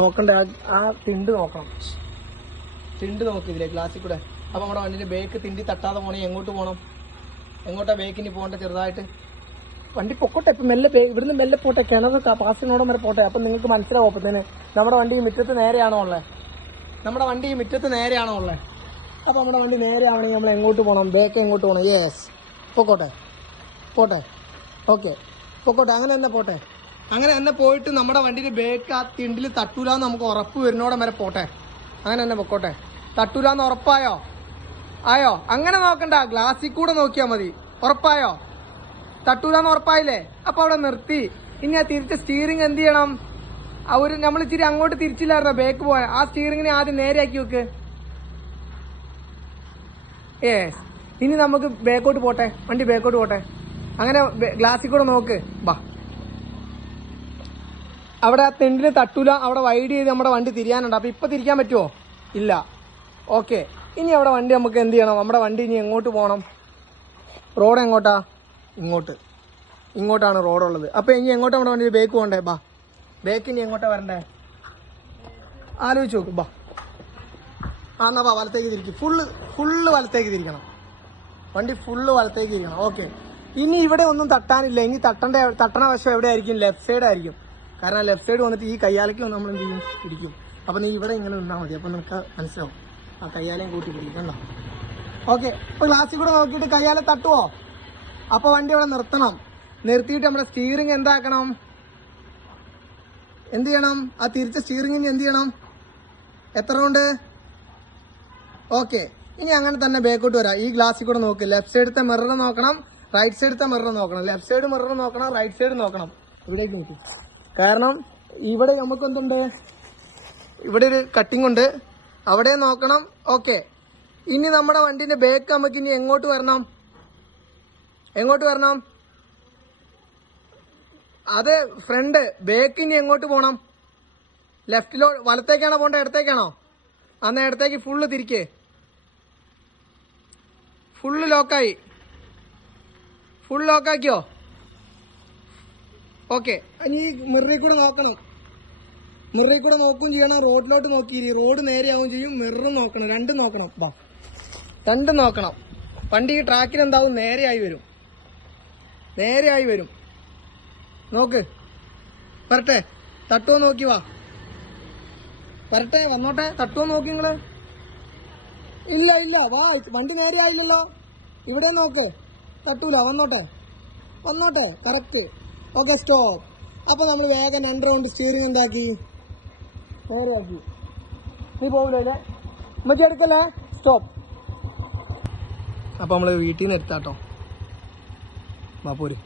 നോക്കണ്ടേ ആ തിണ്ട് നോക്കണം. തിണ്ട് നോക്ക് ഇതിലെ ഗ്ലാസ്സിൽ കൂടെ. അപ്പൊ നമ്മുടെ വണ്ടിന്റെ ബേക്ക് തിണ്ടി തട്ടാതെ പോണേ എങ്ങോട്ട് പോകണം? എങ്ങോട്ടാ ബേക്കിന് പോകണ്ട? ചെറുതായിട്ട് വണ്ടി പൊക്കോട്ടെ. ഇപ്പൊ മെല്ലെ ഇവിടുന്ന് മെല്ലെ പോട്ടെ, കിണറ് പാസിനോടം വരെ പോട്ടെ. അപ്പൊ നിങ്ങൾക്ക് മനസ്സിലാവും അപ്പത്തേന് നമ്മുടെ വണ്ടി ഈ മുറ്റത്ത് നേരെയാണോ ഉള്ളത്. നമ്മുടെ വണ്ടി ഈ മുറ്റത്ത് നേരെയാണോ ഉള്ളത്. അപ്പൊ നമ്മുടെ വണ്ടി നേരെ ആവണമെങ്കിൽ നമ്മൾ എങ്ങോട്ട് പോകണം? ബേക്ക് എങ്ങോട്ട് പോകണം? യെസ്, പൊക്കോട്ടെ പോട്ടെ. ഓക്കെ, പൊക്കോട്ടെ. അങ്ങനെ തന്നെ പോട്ടെ. അങ്ങനെ തന്നെ പോയിട്ട് നമ്മുടെ വണ്ടിയുടെ ബേക്ക് ആ തിണ്ടിൽ തട്ടൂലാന്ന് നമുക്ക് ഉറപ്പ് വരുന്നോടം വരെ പോട്ടെ. അങ്ങനെ തന്നെ പൊക്കോട്ടെ. തട്ടൂലാന്ന് ഉറപ്പായോ? ആയോ? അങ്ങനെ നോക്കണ്ട, ഗ്ലാസ്സിൽ കൂടെ നോക്കിയാൽ മതി. ഉറപ്പായോ? തട്ടൂലാന്ന് ഉറപ്പായില്ലേ? അപ്പൊ അവിടെ നിർത്തി. ഇനി ആ തിരിച്ച സ്റ്റിയറിംഗ് എന്ത് ചെയ്യണം? നമ്മൾ ഇച്ചിരി അങ്ങോട്ട് തിരിച്ചില്ലായിരുന്നോ ബേക്ക് പോയാൽ? ആ സ്റ്റിയറിംഗിനെ ആദ്യം നേരെയാക്കി വെക്ക്. യെസ്. ഇനി നമുക്ക് ബേക്കോട്ട് പോട്ടെ, വണ്ടി ബേക്കോട്ട് പോട്ടെ. അങ്ങനെ ഗ്ലാസ്സിൽ കൂടെ നോക്ക്. ബാ, അവിടെ ആ തെണ്ടിന് തട്ടൂല. അവിടെ വൈഡ് ചെയ്ത് നമ്മുടെ വണ്ടി തിരിയാനുണ്ട്. അപ്പൊ ഇപ്പൊ തിരിക്കാൻ പറ്റുമോ? ഇല്ല. ഓക്കെ, ഇനി അവിടെ വണ്ടി നമുക്ക് എന്ത് ചെയ്യണം? നമ്മുടെ വണ്ടി ഇനി എങ്ങോട്ട് പോകണം? റോഡ് എങ്ങോട്ടാ? ഇങ്ങോട്ടാണ് റോഡുള്ളത്. അപ്പൊ ഇനി എങ്ങോട്ടാ നമ്മുടെ വണ്ടി ബേക്ക് പോകണ്ടേ? ബാ, ബേക്ക് ഇനി എങ്ങോട്ടാ വരണ്ടേ? ആലോചിച്ച് നോക്ക്. ബാ, എന്നാ ബാ, വലത്തേക്ക് തിരിക്കും. ഫുള്ള് വലത്തേക്ക് തിരിക്കണം. വണ്ടി ഫുള്ള് വലത്തേക്ക് തിരിക്കണം. ഓക്കെ, ഇനി ഇവിടെ ഒന്നും തട്ടാനില്ല. ഇനി തട്ടണ വശം എവിടെയായിരിക്കും? ലെഫ്റ്റ് സൈഡ് ആയിരിക്കും. കാരണം ലെഫ്റ്റ് സൈഡ് വന്നിട്ട് ഈ കയ്യാലയ്ക്ക് നമ്മൾ എന്ത് ചെയ്യും? പിടിക്കും. അപ്പൊ നീ ഇവിടെ ഇങ്ങനെ നിന്നാൽ മതി. അപ്പൊ നിനക്ക് മനസ്സിലാവും. ആ കയ്യാലയും കൂട്ടി പിടിക്കണ്ട. ഓക്കെ, അപ്പൊ ഗ്ലാസ്സിൽ കൂടെ നോക്കിയിട്ട് കയ്യാലെ തട്ടുവോ? അപ്പൊ വണ്ടി അവിടെ നിർത്തണം. നിർത്തിയിട്ട് നമ്മുടെ സ്റ്റിയറിംഗ് എന്താക്കണം? എന്ത് ചെയ്യണം? ആ തിരിച്ച സ്റ്റിയറിംഗിന് എന്ത് ചെയ്യണം? എത്ര റൗണ്ട്? ഓക്കെ, ഇനി അങ്ങനെ തന്നെ ബേക്കോട്ട് വരാം. ഈ ഗ്ലാസ്സിൽ കൂടെ നോക്ക്. ലെഫ്റ്റ് സൈഡത്തെ മിറർ നോക്കണം, റൈറ്റ് സൈഡത്തെ മിറർ നോക്കണം. ലെഫ്റ്റ് സൈഡ് മിറർ നോക്കണം, റൈറ്റ് സൈഡ് നോക്കണം. ഇവിടേക്ക് നോക്കി. കാരണം ഇവിടെ നമുക്ക് എന്തുണ്ട്? ഇവിടെ ഒരു കട്ടിംഗ് ഉണ്ട്, അവിടെ നോക്കണം. ഓക്കെ, ഇനി നമ്മുടെ വണ്ടിന്റെ ബേക്ക് നമുക്ക് ഇനി എങ്ങോട്ട് വരണം? അത് ഫ്രണ്ട്. ബേക്ക് ഇനി എങ്ങോട്ട് പോകണം? ലെഫ്റ്റിലോ വലത്തേക്കാണോ പോകേണ്ടത്? ഇടത്തേക്കാണോ? അന്ന് ഇടത്തേക്ക് ഫുള്ള് തിരിക്കേ. ഫുള്ള് ലോക്കാക്കിയോ? ഓക്കെ, ഇനി മിററിൽ കൂടെ നോക്കണം. മിററിൽ കൂടെ നോക്കുകയും ചെയ്യണം, റോഡിലോട്ട് നോക്കിയിരി. റോഡ് നേരെയാവും ചെയ്യും, മിററും നോക്കണം. രണ്ടും നോക്കണം. രണ്ടും നോക്കണം. വണ്ടി ഈ ട്രാക്കിൽ എന്താവും? നേരെയായി വരും. നോക്ക്. വരട്ടെ, തട്ടുവോ നോക്കി വാ. വരട്ടെ, വന്നോട്ടെ. തട്ടുവോ നോക്കി നിങ്ങള്. ഇല്ല വാ, വണ്ടി നേരെയായില്ലല്ലോ. ഇവിടെ നോക്ക്. തട്ടൂല. വന്നോട്ടെ. കറക്റ്റ്. Okay, stop. അപ്പൊ നമ്മൾ വേഗം 2 റൗണ്ട് സ്റ്റിയറിംഗ് എന്താക്കി? നേരെയാക്കി. നീ പോവില്ലേ? മതി, എടുക്കല്ലേ? സ്റ്റോപ്പ്. അപ്പൊ നമ്മള് വീട്ടിൽ നിന്ന് എടുത്താട്ടോ. പോര്.